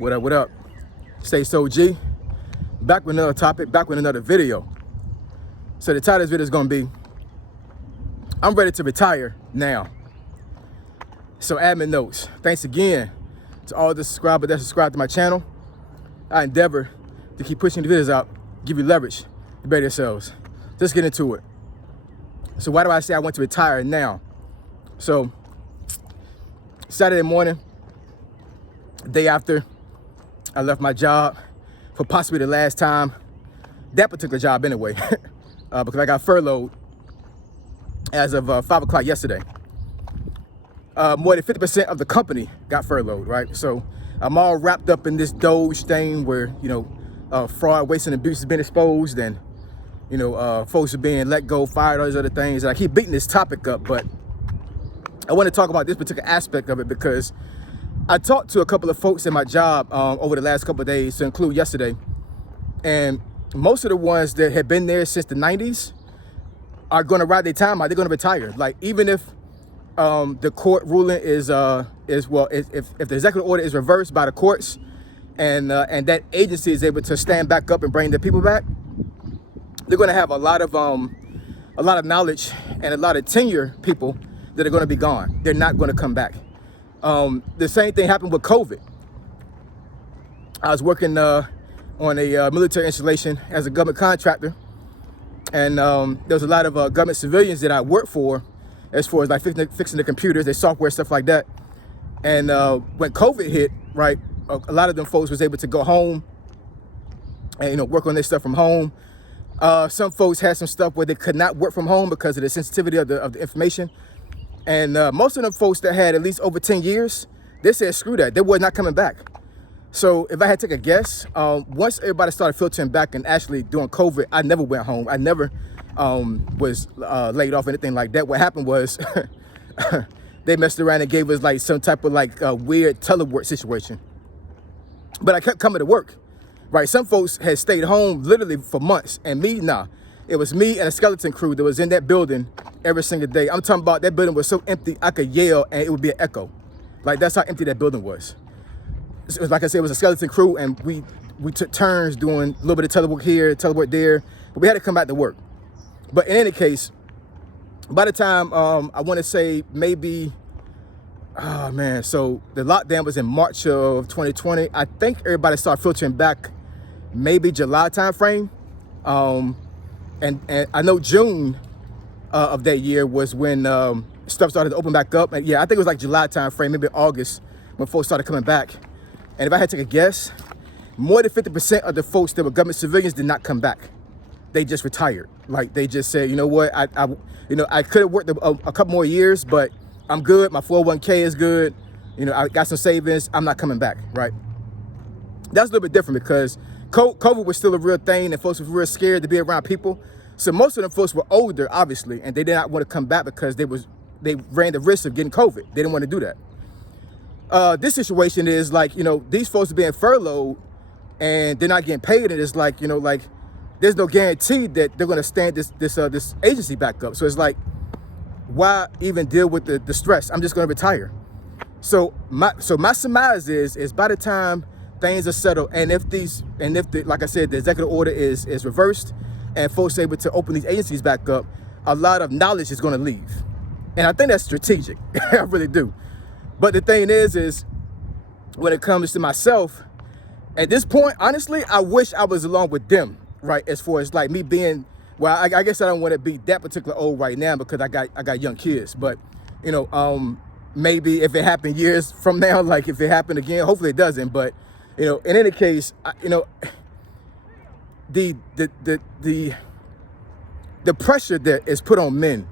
What up, what up? Say so G. Back with another topic, back with another video. So the title of this video is gonna be, I'm ready to retire now. So admin notes. Thanks again to all the subscribers that subscribe to my channel. I endeavor to keep pushing the videos out, give you leverage to better yourselves. Let's get into it. So why do I say I want to retire now? So Saturday morning, day after I left my job for possibly the last time, that particular job anyway, because I got furloughed as of 5 o'clock yesterday. More than 50% of the company got furloughed, right? So I'm all wrapped up in this Doge thing where, fraud, waste, and abuse has been exposed, and, folks are being let go, fired, all these other things. And I keep beating this topic up, but I want to talk about this particular aspect of it because I talked to a couple of folks in my job over the last couple of days, to include yesterday, and most of the ones that have been there since the 90s are going to ride their time out. They're going to retire. Like, even if the court ruling if the executive order is reversed by the courts, and that agency is able to stand back up and bring the people back, they're going to have a lot of knowledge and a lot of tenure people that are going to be gone. They're not going to come back. The same thing happened with COVID. I was working on a military installation as a government contractor, and there was a lot of government civilians that I worked for, as far as like fixing the computers, their software, stuff like that. And when COVID hit, right, a lot of them folks was able to go home and work on their stuff from home. Some folks had some stuff where they could not work from home because of the sensitivity of the information. And most of them folks that had at least over 10 years, they said, screw that, they were not coming back. So if I had to take a guess, once everybody started filtering back and actually doing COVID, I never went home. I never was laid off, anything like that. What happened was they messed around and gave us like some type of weird telework situation. But I kept coming to work, right? Some folks had stayed home literally for months, and me, nah. It was me and a skeleton crew that was in that building every single day. I'm talking about that building was so empty, I could yell and it would be an echo. Like, that's how empty that building was. It was, like I said, it was a skeleton crew, and we took turns doing a little bit of telework here, telework there, but we had to come back to work. But in any case, by the time, I want to say maybe, so the lockdown was in March of 2020. I think everybody started filtering back maybe July timeframe. And I know June of that year was when stuff started to open back up. And yeah, I think it was like July timeframe, maybe August, when folks started coming back. And if I had to take a guess, more than 50% of the folks that were government civilians did not come back. They just retired. Like, they just said, you know what, I could have worked a couple more years, but I'm good. My 401k is good. I got some savings. I'm not coming back, right? That's a little bit different because COVID was still a real thing, and folks were real scared to be around people. So most of them folks were older, obviously, and they did not want to come back because they ran the risk of getting COVID. They didn't want to do that. This situation is like, these folks are being furloughed and they're not getting paid, and it's like, there's no guarantee that they're going to stand this agency back up. So it's like, why even deal with the stress? I'm just going to retire. So my surmise is by the time things are settled, and if like I said, the executive order is reversed and folks are able to open these agencies back up, a lot of knowledge is going to leave. And I think that's strategic. I really do. But the thing is when it comes to myself, at this point, honestly, I wish I was along with them, right? As far as like me being, well, I guess I don't want to be that particular old right now because I got young kids. But, maybe if it happened years from now, like if it happened again, hopefully it doesn't. But, in any case, the pressure that is put on men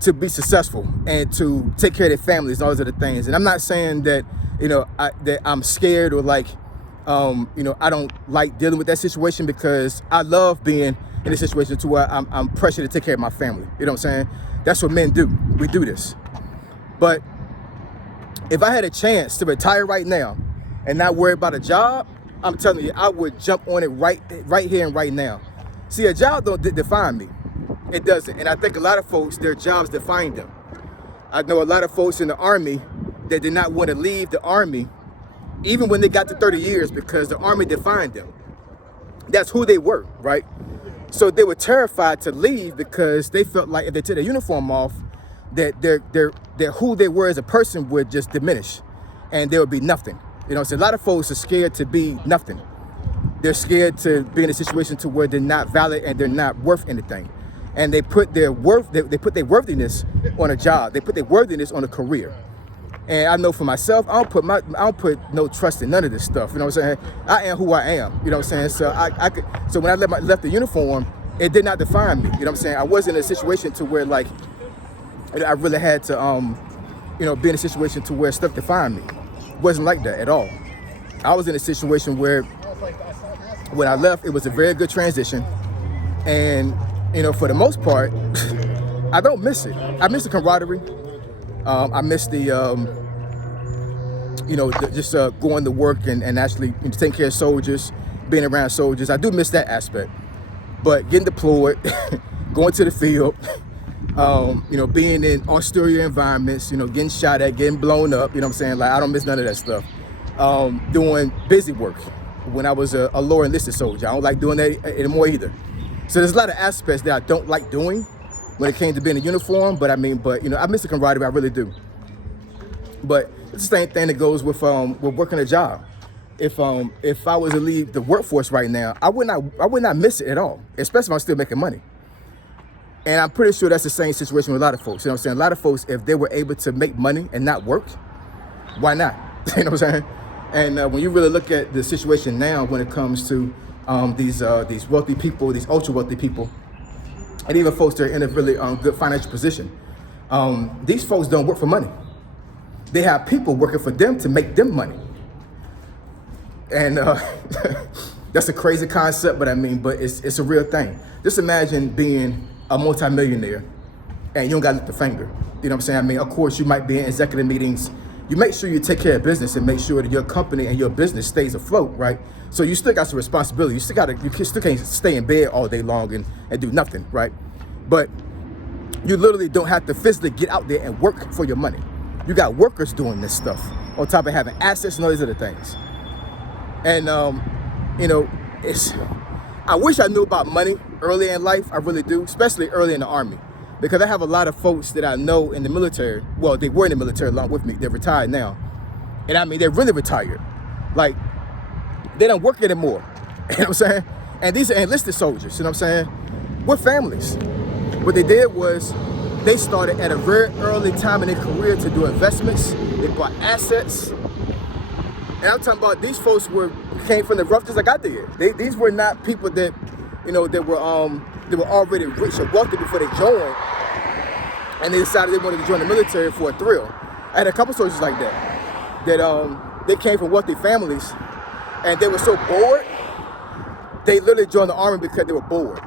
to be successful and to take care of their families, all those other things. And I'm not saying that, that I'm scared or like, I don't like dealing with that situation, because I love being in a situation to where I'm pressured to take care of my family. You know what I'm saying? That's what men do. We do this. But if I had a chance to retire right now and not worry about a job, I'm telling you, I would jump on it right here and right now. See, a job don't define me. It doesn't. And I think a lot of folks, their jobs define them. I know a lot of folks in the Army that did not want to leave the Army even when they got to 30 years, because the Army defined them. That's who they were, right? So they were terrified to leave because they felt like if they took their uniform off, that their who they were as a person would just diminish, and there would be nothing. You know, so a lot of folks are scared to be nothing. They're scared to be in a situation to where they're not valid and they're not worth anything, and they put their worth, they put their worthiness on a job. They put their worthiness on a career. And I know for myself, I don't put no trust in none of this stuff. You know what I'm saying? I am who I am. You know what I'm saying? So so when I left the uniform, it did not define me. You know what I'm saying? I wasn't in a situation to where like I really had to be in a situation to where stuff defined me. It wasn't like that at all. I was in a situation where when I left, it was a very good transition, and for the most part, I don't miss it. I miss the camaraderie. I miss the, just going to work and actually taking care of soldiers, being around soldiers. I do miss that aspect. But getting deployed, going to the field, being in austere environments, getting shot at, getting blown up, you know what I'm saying? Like, I don't miss none of that stuff. Doing busy work when I was a lower enlisted soldier. I don't like doing that anymore either. So there's a lot of aspects that I don't like doing when it came to being in a uniform, but I miss the camaraderie, I really do. But it's the same thing that goes with working a job. If I was to leave the workforce right now, I would not miss it at all, especially if I'm still making money. And I'm pretty sure that's the same situation with a lot of folks. You know what I'm saying? A lot of folks, if they were able to make money and not work, why not? You know what I'm saying? And when you really look at the situation now when it comes to these wealthy people, these ultra wealthy people, and even folks that are in a really good financial position, these folks don't work for money. They have people working for them to make them money. And that's a crazy concept, but it's a real thing. Just imagine being a multimillionaire and you don't got to lift a finger. You know what I'm saying? Of course, you might be in executive meetings. You make sure you take care of business and make sure that your company and your business stays afloat, right? So you still got some responsibility. You still can't stay in bed all day long and do nothing, right? But you literally don't have to physically get out there and work for your money. You got workers doing this stuff on top of having assets and all these other things. And I wish I knew about money early in life. I really do, especially early in the Army, because I have a lot of folks that I know in the military. Well, they were in the military along with me. They're retired now, and they're really retired. Like, they don't work anymore. You know what I'm saying? And these are enlisted soldiers. You know what I'm saying? With families. What they did was they started at a very early time in their career to do investments. They bought assets. And I'm talking about these folks came from the rough just like I did. These were not people that, that were already rich or wealthy before they joined, and they decided they wanted to join the military for a thrill. I had a couple soldiers like that they came from wealthy families, and they were so bored, they literally joined the Army because they were bored.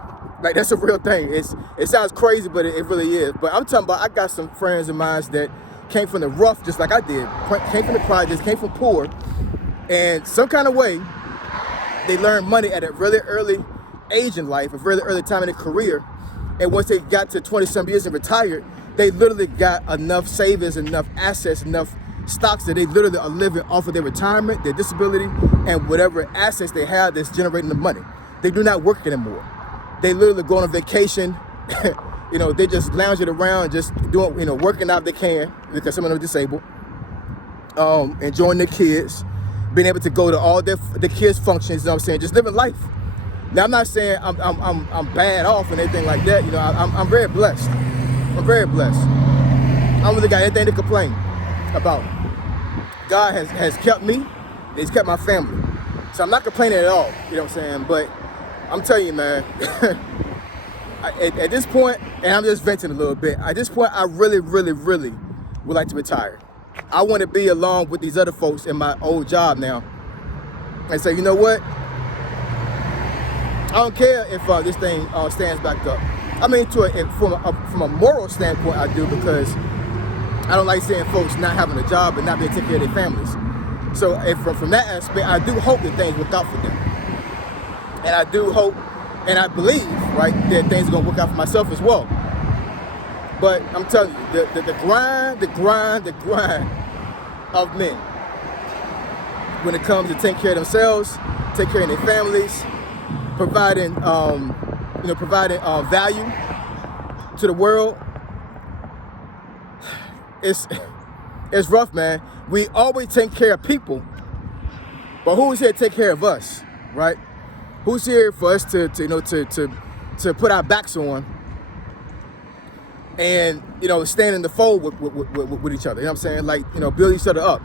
Like, that's a real thing. It sounds crazy, but it really is. But I'm talking about, I got some friends of mine that came from the rough just like I did, came from the projects, came from poor, and some kind of way, they learned money at a really early age in life, a really early time in their career. And once they got to 20-some years and retired, they literally got enough savings, enough assets, enough stocks that they literally are living off of their retirement, their disability, and whatever assets they have that's generating the money. They do not work anymore. They literally go on vacation. They just lounging around, just doing, working out if they can, because some of them are disabled, enjoying their kids, being able to go to all the kids' functions, you know what I'm saying, just living life. Now, I'm not saying I'm bad off and anything like that. I'm very blessed. I'm very blessed. I don't really got anything to complain about. God has kept me, and He's kept my family. So I'm not complaining at all, you know what I'm saying? But I'm telling you, man, at this point, and I'm just venting a little bit, at this point, I really, really, really would like to retire. I want to be along with these other folks in my old job now and say, you know what? I don't care if this thing stands back up. From a moral standpoint, I do, because I don't like seeing folks not having a job and not being taking care of their families. So from that aspect, I do hope that things work out for them. And I do hope, and I believe, right, that things are going to work out for myself as well. But I'm telling you, the grind of men when it comes to taking care of themselves, taking care of their families, providing, providing value to the world. It's rough, man. We always take care of people, but who's here to take care of us, right? Who's here for us to put our backs on and, stand in the fold with each other, you know what I'm saying? Like, build each other up.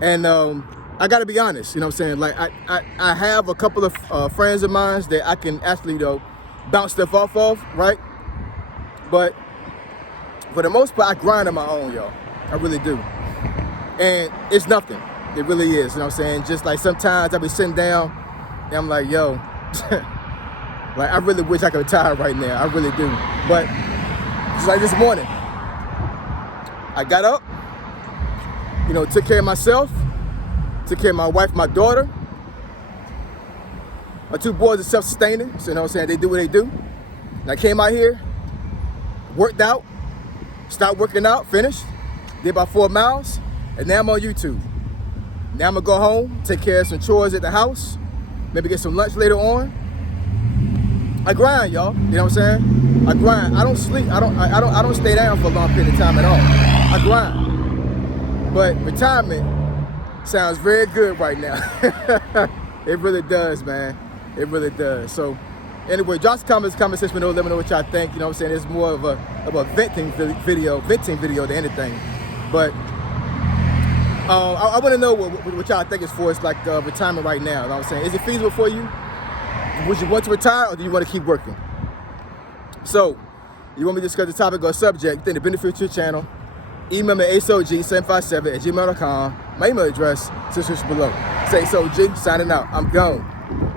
And I gotta be honest, you know what I'm saying? Like, I have a couple of friends of mine that I can actually, bounce stuff off of, right? But for the most part, I grind on my own, y'all. I really do. And it's nothing. It really is, you know what I'm saying? Just like sometimes I be sitting down and I'm like, yo, like I really wish I could retire right now. I really do. But just like this morning, I got up, took care of myself, took care of my wife, my daughter. My 2 boys are self-sustaining, so you know what I'm saying? They do what they do. And I came out here, worked out, stopped working out, finished, did about 4 miles, and now I'm on YouTube. Now I'm gonna go home, take care of some chores at the house, maybe get some lunch later on. I grind, y'all. You know what I'm saying? I grind. I don't sleep. I don't stay down for a long period of time at all. I grind. But retirement sounds very good right now. It really does, man. It really does. So anyway, drop some comments, comment section below. Let me know what y'all think. You know what I'm saying? It's more of a venting video than anything. But I want to know what y'all think as far as like retirement right now. You know what I'm saying? Is it feasible for you? Would you want to retire or do you want to keep working? So, you want me to discuss the topic or subject, you think it benefits your channel, email me asog757@gmail.com. My email address is below. Say so G, signing out. I'm gone.